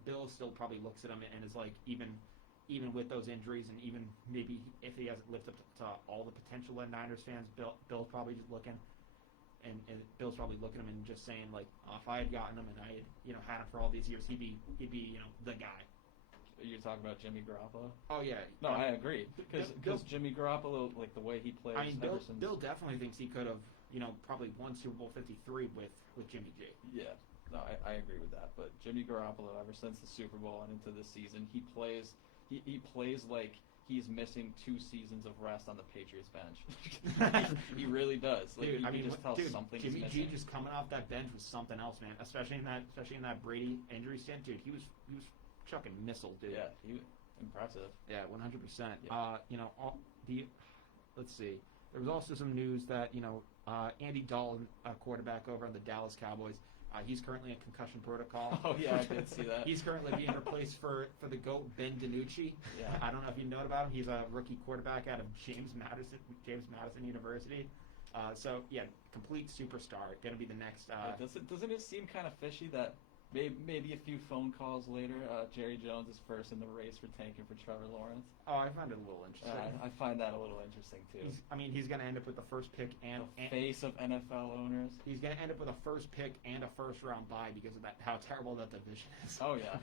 Bill still probably looks at him and is like, even with those injuries, and even maybe if he hasn't lived up to all the potential that Niners fans, Bill's probably just looking, and Bill's probably looking at him and just saying like, if I had gotten him and I had had him for all these years, he'd be the guy. You're talking about Jimmy Garoppolo? Oh yeah. No, I agree because Jimmy Garoppolo, like the way he plays. I mean, Bill definitely thinks he could have probably won Super Bowl 53 with Jimmy G. Yeah. No, I agree with that. But Jimmy Garoppolo, ever since the Super Bowl and into this season, he plays like he's missing 2 seasons of rest on the Patriots bench. He really does. Like, dude, you can just tell something Jimmy is missing. G just coming off that bench was something else, man. Especially in that Brady injury stint, dude. He was chucking missiles, dude. Yeah, he impressive. Yeah, 100%. Yeah. Let's see. There was also some news that Andy Dalton, quarterback over on the Dallas Cowboys. He's currently in concussion protocol. Oh yeah, I did see that. He's currently being replaced for the GOAT Ben DiNucci. Yeah. I don't know if you know about him. He's a rookie quarterback out of James Madison University. So yeah, complete superstar. Going to be the next. Doesn't it seem kind of fishy that maybe a few phone calls later, Jerry Jones is first in the race for tanking for Trevor Lawrence? Oh, I find it a little interesting. I find that a little interesting too. He's going to end up with the first pick and face of NFL owners. He's going to end up with a first pick and a first round bye because of how terrible that division is. Oh yeah.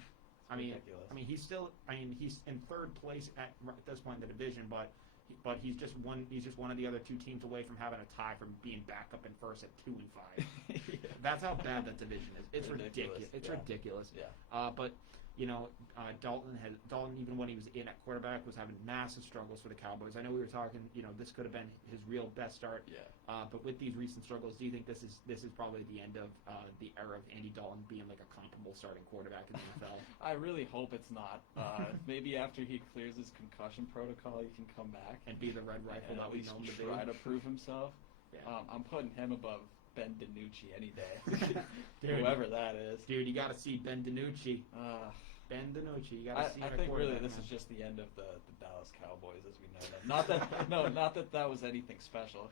Ridiculous. He's in third place at this point in the division, but he's just one of the other 2 teams away from having a tie from being back up in first at 2 and 5. Yeah. That's how bad that division is. It's ridiculous. It's Yeah. ridiculous. Yeah. But Dalton, even when he was in at quarterback, was having massive struggles for the Cowboys. I know we were talking, this could have been his real best start. Yeah. But with these recent struggles, do you think this is probably the end of the era of Andy Dalton being like a comparable starting quarterback in the NFL? I really hope it's not. Maybe after he clears his concussion protocol, he can come back and be the Red Rifle that we know him to be. Try to prove himself. Yeah. I'm putting him above Ben DiNucci any day. Dude, whoever that is. Dude, you got to see Ben DiNucci. Ben DiNucci, you got to see. I think really this is just the end of the Dallas Cowboys as we know them. Not that was anything special.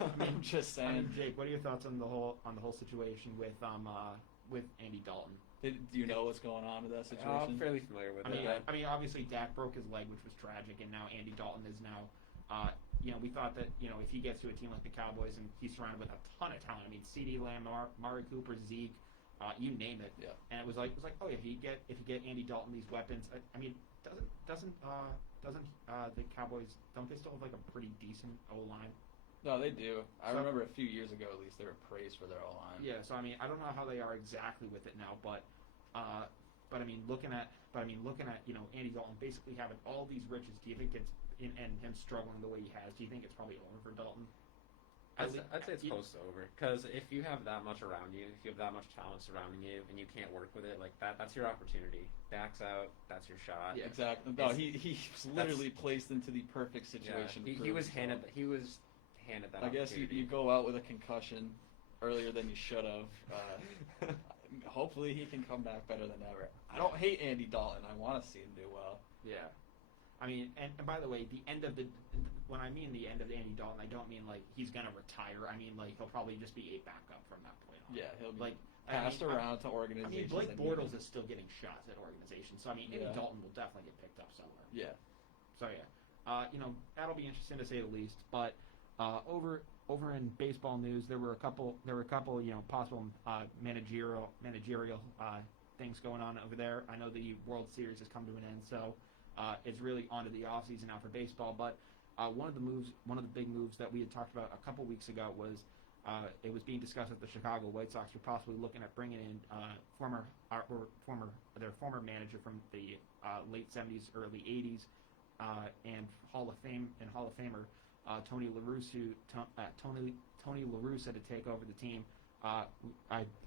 I'm just saying. Jake, what are your thoughts on the whole situation with Andy Dalton? Do you know what's going on with that situation? I'm fairly familiar with it. I mean, obviously Dak broke his leg, which was tragic, and now Andy Dalton is now. We thought that if he gets to a team like the Cowboys and he's surrounded with a ton of talent. I mean, CeeDee Lamb, Mari Cooper, Zeke. You name it. Yeah. And it was like, oh yeah, if you get Andy Dalton these weapons, I mean, doesn't the Cowboys, don't they still have like a pretty decent O-line? No, they do. I remember a few years ago at least they were praised for their O-line. Yeah. So I mean, I don't know how they are exactly with it now, but I mean, looking at Andy Dalton basically having all these riches, do you think it's and him struggling the way he has? Do you think it's probably over for Dalton? I'd say it's close to over, because if you have that much around you, if you have that much talent surrounding you, and you can't work with it, like that's your opportunity. Backs out, that's your shot. Yeah, exactly. No, he was literally placed into the perfect situation. Yeah, he was handed that. I guess you go out with a concussion earlier than you should have. Hopefully he can come back better than ever. I don't hate Andy Dalton. I want to see him do well. Yeah. I mean, and by the way, when I mean the end of Andy Dalton, I don't mean like he's gonna retire. I mean like he'll probably just be a backup from that point on. Yeah, he'll be passed around to organizations. I mean, Blake Bortles is still getting shots at organizations, so I mean, Andy Dalton will definitely get picked up somewhere. Yeah. So yeah, that'll be interesting to say the least. But over in baseball news, there were a couple possible managerial things going on over there. I know the World Series has come to an end, so is really onto the offseason now for baseball. But one of the big moves that we had talked about a couple weeks ago was it was being discussed that the Chicago White Sox were possibly looking at bringing in their former manager from the late '70s, early '80s, and Hall of Famer Tony LaRussa to take over the team. I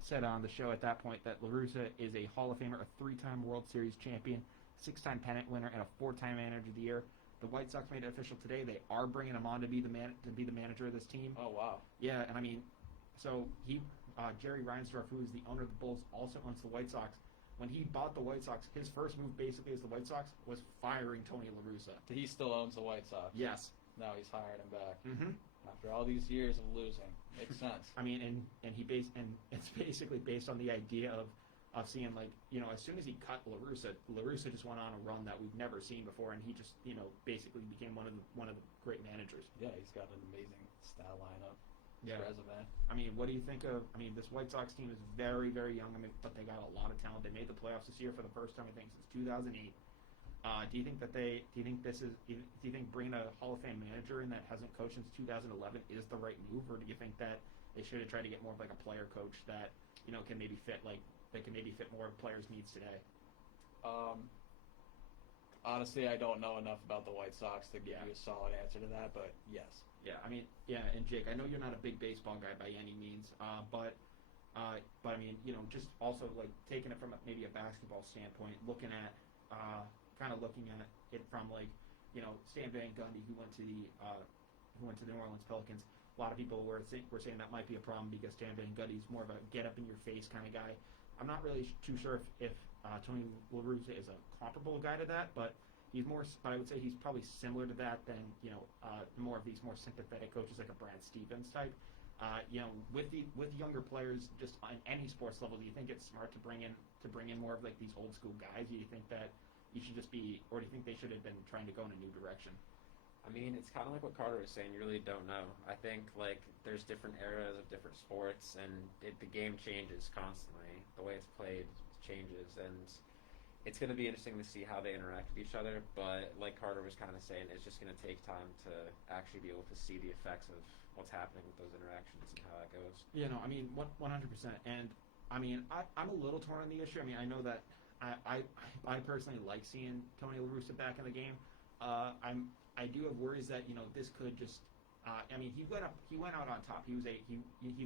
said on the show at that point that LaRussa is a Hall of Famer, a 3-time World Series champion, 6-time pennant winner, and a 4-time Manager of the Year. The White Sox made it official today. They are bringing him on to be the manager of this team. Oh, wow. Yeah, and I mean, so Jerry Reinsdorf, who is the owner of the Bulls, also owns the White Sox. When he bought the White Sox, his first move basically as the White Sox was firing Tony LaRussa. He still owns the White Sox. Yes. Now he's hiring him back. Mm-hmm. After all these years of losing. Makes sense. I mean, and it's basically based on the idea of seeing, like, you know, as soon as he cut LaRussa just went on a run that we've never seen before, and he just, you know, basically became one of the great managers. Yeah, he's got an amazing stat lineup. Yeah. Resume. I mean, what do you think of? I mean, this White Sox team is very, very young. I mean, but they got a lot of talent. They made the playoffs this year for the first time, I think, since 2008. Do you think bringing a Hall of Fame manager in that hasn't coached since 2011 is the right move, or do you think that they should have tried to get more of like a player coach that, you know, can maybe fit more players' needs today? Honestly, I don't know enough about the White Sox to give you a solid answer to that, but yes. Yeah, I mean, yeah, and Jake, I know you're not a big baseball guy by any means, but I mean, you know, just also like taking it from maybe a basketball standpoint, looking at it from, like, you know, Stan Van Gundy, who went to the New Orleans Pelicans. A lot of people were saying that might be a problem because Stan Van Gundy is more of a get up in your face kind of guy. I'm not really too sure if Tony LaRussa is a comparable guy to that, but I would say he's probably similar to that than, you know, more of these more sympathetic coaches like a Brad Stevens type. You know, with younger players, just on any sports level, do you think it's smart to bring in more of like these old school guys? Do you think that you should just be, or do you think they should have been trying to go in a new direction? I mean, it's kind of like what Carter was saying. You really don't know. I think, like, there's different eras of different sports, and the game changes constantly. The way it's played changes, and it's going to be interesting to see how they interact with each other. But like Carter was kind of saying, it's just going to take time to actually be able to see the effects of what's happening with those interactions and how that goes. Yeah, no, I mean, 100%. And, I mean, I'm a little torn on the issue. I mean, I know that I personally like seeing Tony LaRussa back in the game. I do have worries that, you know, this could just. I mean, he went out on top. He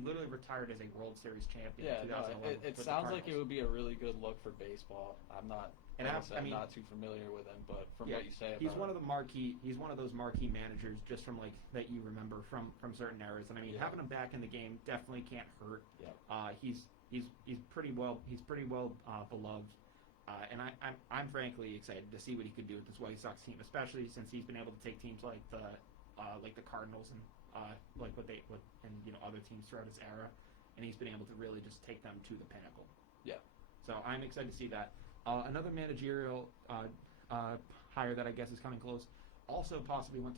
literally retired as a World Series champion. Yeah, in 2011 it sounds like it would be a really good look for baseball. I'm not. I'm not too familiar with him, but from what you say, he's one of the marquee. He's one of those marquee managers, just from like that you remember from certain eras. And I mean, having him back in the game definitely can't hurt. Yeah. He's pretty well beloved. And I'm frankly excited to see what he could do with this White Sox team, especially since he's been able to take teams like the Cardinals and you know, other teams throughout his era, and he's been able to really just take them to the pinnacle. Yeah. So I'm excited to see that. Another managerial hire that I guess is coming close, also possibly was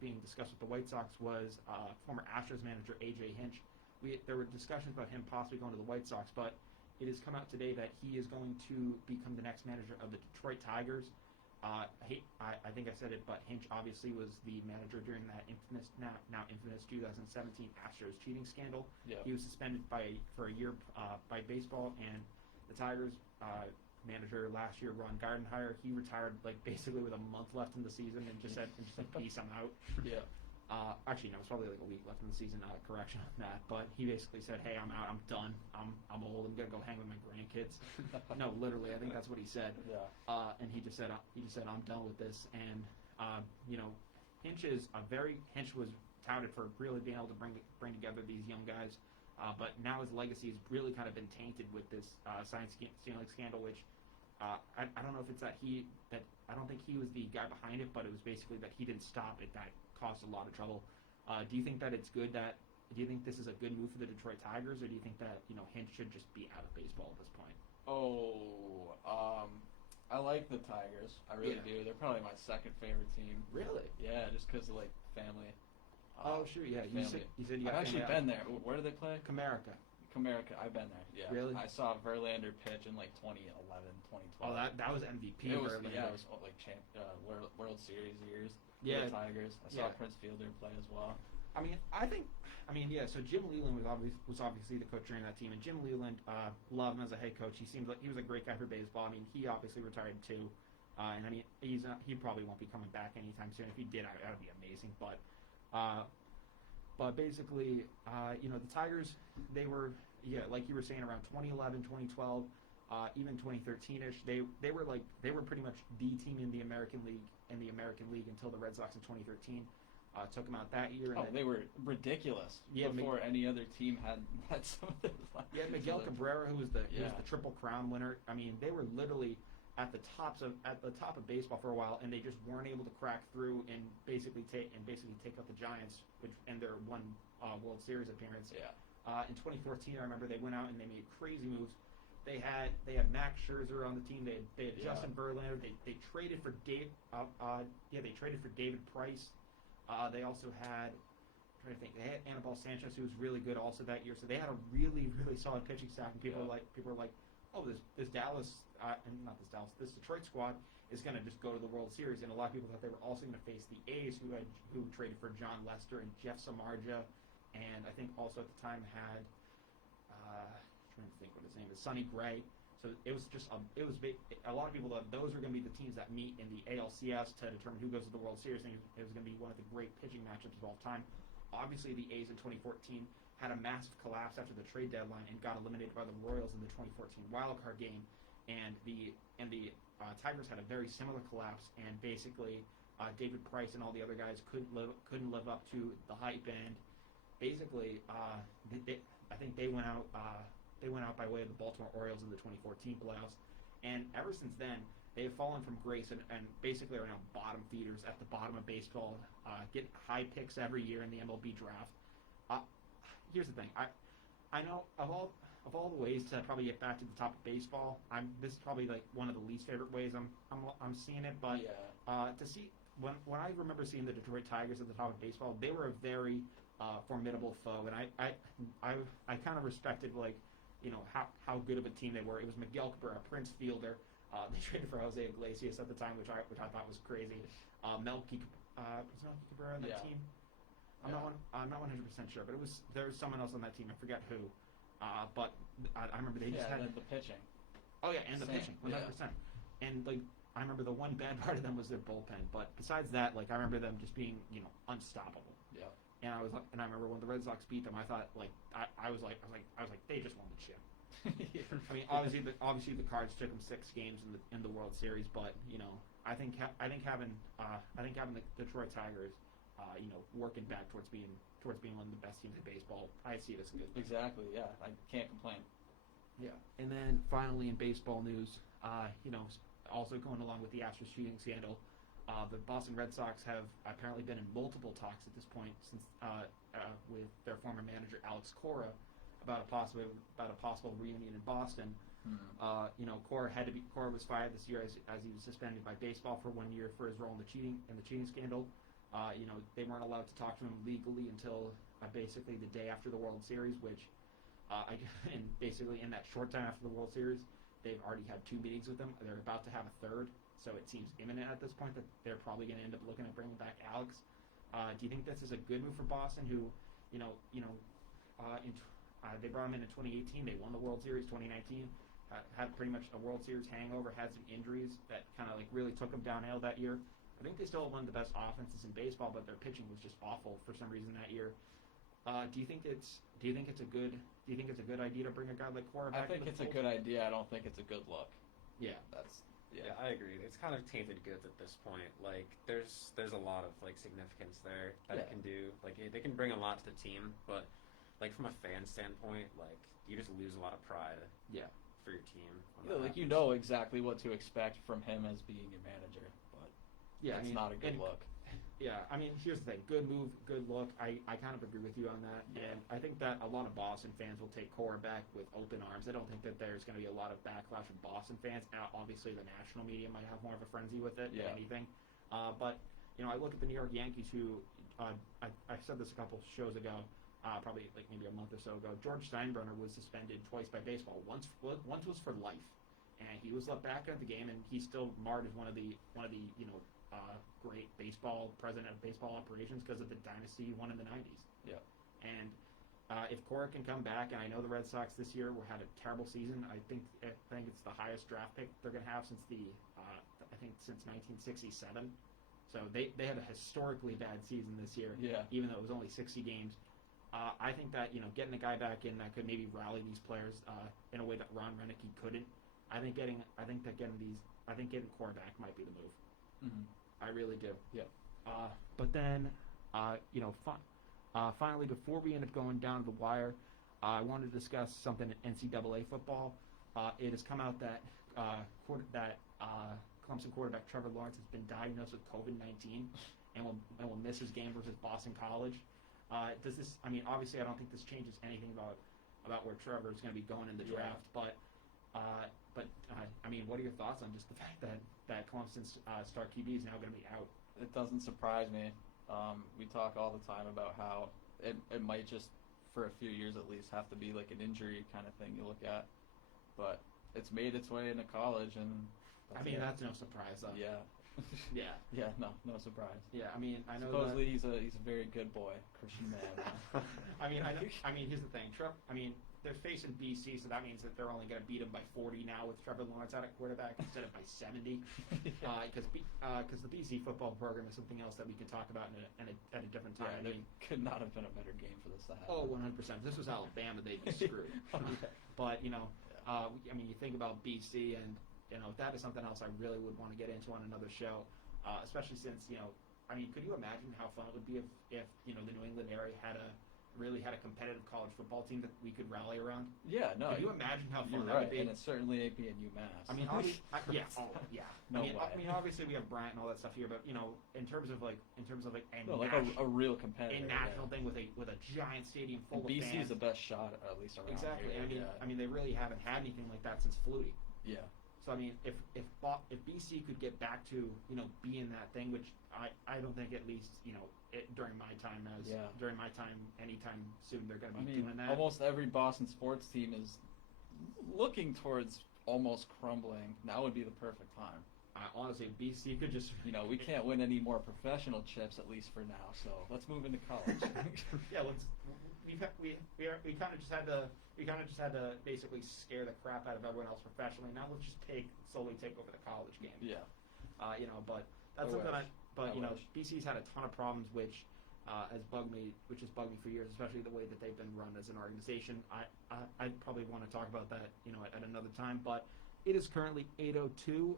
being discussed with the White Sox, was former Astros manager A.J. Hinch. There were discussions about him possibly going to the White Sox, but it has come out today that he is going to become the next manager of the Detroit Tigers. I think I said it, but Hinch obviously was the manager during that now infamous 2017 Astros cheating scandal. Yeah. He was suspended for a year by baseball, and the Tigers manager last year, Ron Gardenhire, he retired like basically with a month left in the season and just said peace, I'm out. Yeah. Actually, no, it's probably like a week left in the season. Correction on that, but he basically said, "Hey, I'm out. I'm done. I'm old. I'm gonna go hang with my grandkids." No, literally, I think that's what he said. Yeah. And he just said, "I'm done with this." And you know, Hinch was touted for really being able to bring together these young guys, but now his legacy has really kind of been tainted with this science stealing scandal, which. I don't know if it's that I don't think he was the guy behind it, but it was basically that he didn't stop it that caused a lot of trouble. Do you think that it's good do you think this is a good move for the Detroit Tigers, or do you think that, you know, Hinch should just be out of baseball at this point? I like the Tigers. I really do. They're probably my second favorite team. Really? Yeah, just because of, like, family. Oh, sure, yeah. You said you got I've actually been there. Where do they play? Comerica. Comerica, I've been there. Yeah. Really? I saw Verlander pitch in like 2011, 2012. Oh, that was MVP. It was, Verlander. yeah, it was like World Series years. Yeah. The Tigers. I saw Prince Fielder play as well. So Jim Leland was obviously the coach during that team, and Jim Leland, love him as a head coach. He seems like he was a great guy for baseball. I mean, he obviously retired too, and I mean, he probably won't be coming back anytime soon. If he did, that would be amazing. But basically, the Tigers, they were, like you were saying, around 2011, 2012, even 2013ish. They were pretty much the team in the American League until the Red Sox in 2013. Took them out that year. And they were ridiculous before any other team had some of those. Yeah, Miguel Cabrera, who was the Triple Crown winner. I mean, they were literally at the top of baseball for a while, and they just weren't able to crack through and basically take out the Giants, which and their one World Series appearance. Yeah. In 2014, I remember they went out and they made crazy moves. They had Max Scherzer on the team. They had Justin Verlander. They traded for David Price. They also had, they had Anibal Sanchez, who was really good also that year. So they had a really, really solid pitching staff. And people were like, oh, this Detroit squad is going to just go to the World Series. And a lot of people thought they were also going to face the A's, who traded for John Lester and Jeff Samardzija, and I think also at the time had, trying to think what his name is, Sonny Gray. So it was just a lot of people thought those were going to be the teams that meet in the ALCS to determine who goes to the World Series. And it was going to be one of the great pitching matchups of all time. Obviously, the A's in 2014 had a massive collapse after the trade deadline and got eliminated by the Royals in the 2014 wildcard game. And the Tigers had a very similar collapse. And basically, David Price and all the other guys couldn't live up to the hype. And basically, I think they went out. They went out by way of the Baltimore Orioles in the 2014 playoffs, and ever since then, they have fallen from grace and basically are now bottom feeders at the bottom of baseball, get high picks every year in the MLB draft. Here's the thing, I know of all the ways to probably get back to the top of baseball, this is probably like one of the least favorite ways I'm seeing it, but to see when I remember seeing the Detroit Tigers at the top of baseball, they were a very formidable foe, and I kind of respected how good of a team they were. It was Miguel Cabrera, Prince Fielder. They traded for Jose Iglesias at the time, which I thought was crazy. Was Melky Cabrera on that team? I'm not 100% sure, but there was someone else on that team. I forget who. But I remember they just had the pitching. Oh yeah, and the pitching, 100%. Yeah. And I remember the one bad part of them was their bullpen, but besides that, I remember them just being unstoppable. Yeah. And I remember when the Red Sox beat them, I thought I was like they just won the chip. I mean, obviously the Cards took them 6 games in the World Series, but I think having the Detroit Tigers, working back towards being one of the best teams in baseball, I see it as a good thing. Exactly. Yeah, I can't complain. Yeah. And then finally in baseball news, also going along with the Astros cheating scandal. The Boston Red Sox have apparently been in multiple talks at this point since with their former manager Alex Cora about a possible reunion in Boston. Mm-hmm. Cora was fired this year as he was suspended by baseball for 1 year for his role in the cheating scandal. They weren't allowed to talk to him legally until basically the day after the World Series, which and basically in that short time after the World Series, they've already had 2 meetings with him. They're about to have a third. So it seems imminent at this point that they're probably going to end up looking at bringing back Alex. Do you think this is a good move for Boston? Who, they brought him in 2018. They won the World Series 2019. Had pretty much a World Series hangover. Had some injuries that kind of really took them downhill that year. I think they still have one of the best offenses in baseball, but their pitching was just awful for some reason that year. Do you think it's a good idea to bring a guy like Cora back? I think it's a good idea. I don't think it's a good look. Yeah, Yeah, I agree. It's kind of tainted goods at this point. There's a lot of significance there that it can do. They can bring a lot to the team, but from a fan standpoint, you just lose a lot of pride. Yeah. For your team. You know exactly what to expect from him as being your manager, but it's not a good look. Yeah, I mean, here's the thing. Good move, good look. I kind of agree with you on that. Yeah. And I think that a lot of Boston fans will take Cora back with open arms. I don't think that there's going to be a lot of backlash from Boston fans. Now, obviously, the national media might have more of a frenzy with it than anything. But, I look at the New York Yankees who, I said this a couple shows ago, probably like maybe a month or so ago. George Steinbrenner was suspended twice by baseball. Once was for life, and he was let back into the game, and he's still marred as one of the great president of baseball operations because of the dynasty he won in the 90s. Yeah. And if Cora can come back, and I know the Red Sox this year had a terrible season. I think it's the highest draft pick they're going to have since since 1967. So they had a historically bad season this year, even though it was only 60 games. I think that getting a guy back in that could maybe rally these players in a way that Ron Renicky couldn't. I think getting Cora back might be the move. Mm-hmm. I really do. Yeah. But then, finally, before we end up going down to the wire, I wanted to discuss something in NCAA football. It has come out that Clemson quarterback Trevor Lawrence has been diagnosed with COVID-19 and will miss his game versus Boston College. Does this? I mean, obviously, I don't think this changes anything about where Trevor is going to be going in the draft. But I mean, what are your thoughts on just the fact that Clemson's star QB is now going to be out? It doesn't surprise me. We talk all the time about how it might just, for a few years at least, have to be like an injury kind of thing you look at. But it's made its way into college, and that's no surprise, though. Yeah. Yeah, no surprise. Yeah, I mean, I know supposedly he's a very good boy, Christian man. I mean, here's the thing. They're facing BC, so that means that they're only going to beat them by 40 now with Trevor Lawrence out at quarterback instead of by 70. Because the BC football program is something else that we could talk about at a different time. Yeah, could not have been a better game for this to happen. Oh, 100%. If this was Alabama, they'd be screwed. But you think about BC, and that is something else I really would want to get into on another show, especially since could you imagine how fun it would be if the New England area had a competitive college football team that we could rally around? Yeah, no. Can you imagine how fun that would be? And it's certainly AP and UMass. I mean, yeah. No way. I mean, obviously we have Bryant and all that stuff here, but in terms of a real competitive national thing with a giant stadium full of fans. BC is the best shot, at least around exactly. here. I mean, they really haven't had anything like that since Flutie. Yeah. So I mean, if BC could get back to being that thing, which I don't think at least during my time anytime soon they're going to be doing that. Almost every Boston sports team is looking towards almost crumbling. Now would be the perfect time. Honestly, BC could just we can't win any more professional chips, at least for now. So let's move into college. Yeah, we kind of just had to basically scare the crap out of everyone else professionally. Now let's just slowly take over the college game. Yeah. But that's something BC's had a ton of problems, which has bugged me for years, especially the way that they've been run as an organization. I probably want to talk about that at another time, but it is currently 8:02.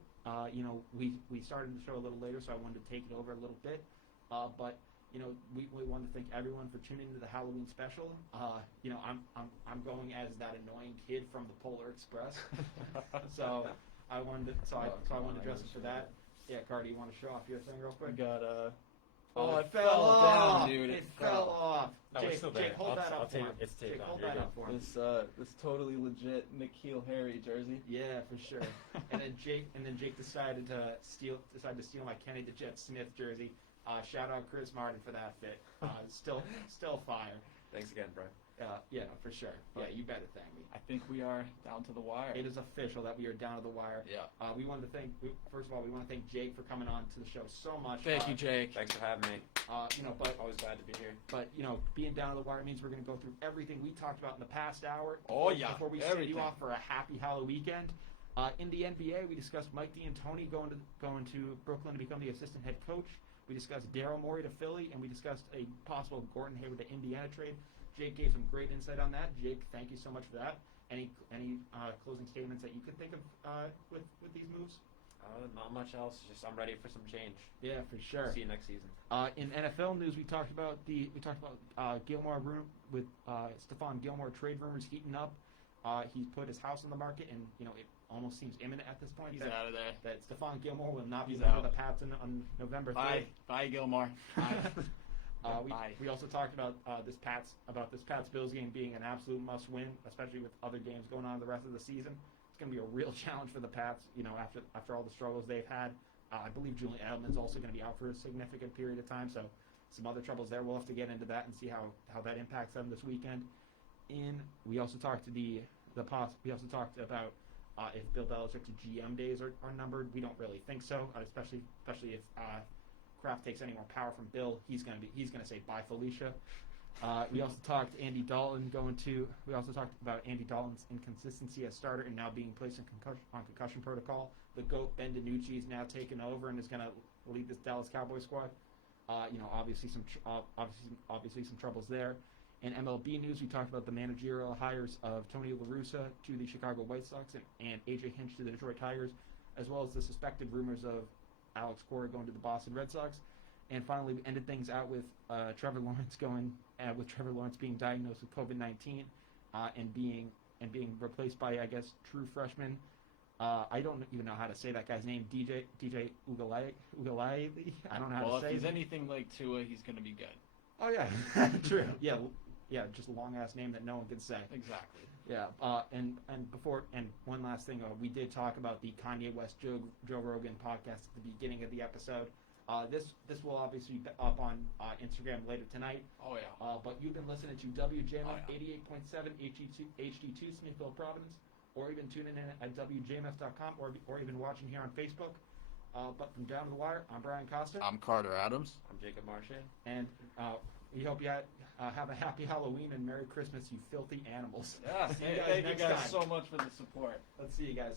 We started the show a little later, so I wanted to take it over a little bit. But we want to thank everyone for tuning into the Halloween special. I'm going as that annoying kid from the Polar Express. So I wanted to dress up for that. Yeah, Cardi, you want to show off your thing real quick? We got it fell off, dude. It fell off. No, Jake, hold that up for him. It's taped on. Hold that up for him. This totally legit Nikhil Harry jersey. Yeah, for sure. and then Jake decided to steal my Kenny the Jet Smith jersey. Shout out Chris Martin for that fit. Still fire. Thanks again, bro. For sure. Yeah, you better thank me. I think we are down to the wire. It is official that we are down to the wire. Yeah. We want to thank Jake for coming on to the show so much. Thank you, Jake. Thanks for having me. But always glad to be here. But being down to the wire means we're going to go through everything we talked about in the past hour. Before we send you off for a happy Halloween weekend. In the NBA, we discussed Mike D'Antoni going to Brooklyn to become the assistant head coach. We discussed Daryl Morey to Philly, and we discussed a possible Gordon Hayward to Indiana trade. Jake gave some great insight on that. Jake, thank you so much for that. Any closing statements that you could think of with these moves? Not much else. Just I'm ready for some change. Yeah, for sure. See you next season. In NFL news, we talked about Gilmore with Stephon Gilmore trade rumors heating up. He's put his house on the market, and it almost seems imminent at this point. He's out of there. That Stephon Gilmore will not be out with the Pats on November 3rd. Bye, Gilmore. We also talked about this Pats Bills game being an absolute must win, especially with other games going on the rest of the season. It's going to be a real challenge for the Pats. After all the struggles they've had, I believe Julian Edelman's also going to be out for a significant period of time. So some other troubles there. We'll have to get into that and see how that impacts them this weekend. And we also talked about if Bill Belichick's GM days are numbered. We don't really think so, especially if Kraft takes any more power from Bill. He's gonna say bye, Felicia. We also talked Andy Dalton We also talked about Andy Dalton's inconsistency as starter and now being placed on concussion protocol. The GOAT Ben DiNucci is now taken over and is going to lead this Dallas Cowboys squad. Obviously some troubles there. In MLB news, we talked about the managerial hires of Tony LaRussa to the Chicago White Sox and AJ Hinch to the Detroit Tigers, as well as the suspected rumors of Alex Cora going to the Boston Red Sox. And finally, we ended things out with Trevor Lawrence being diagnosed with COVID-19 and being replaced by, I guess, true freshman. I don't even know how to say that guy's name. DJ Ugalele. I don't know how to say. Well, if he's it. anything like Tua, he's going to be good. Oh yeah, true. Yeah, just a long ass name that no one can say. Exactly. Yeah. And one last thing, we did talk about the Kanye West Joe Rogan podcast at the beginning of the episode. This will obviously be up on Instagram later tonight. Oh yeah. But you've been listening to WJMF 88.7 HD2 Smithville, Providence, or even tuning in at WJMF.com, or even watching here on Facebook. But from Down the Wire, I'm Brian Costa. I'm Carter Adams. I'm Jacob Marchand. And we hope you have a happy Halloween and Merry Christmas, you filthy animals. Yeah, thank you guys so much for the support. Let's see you guys.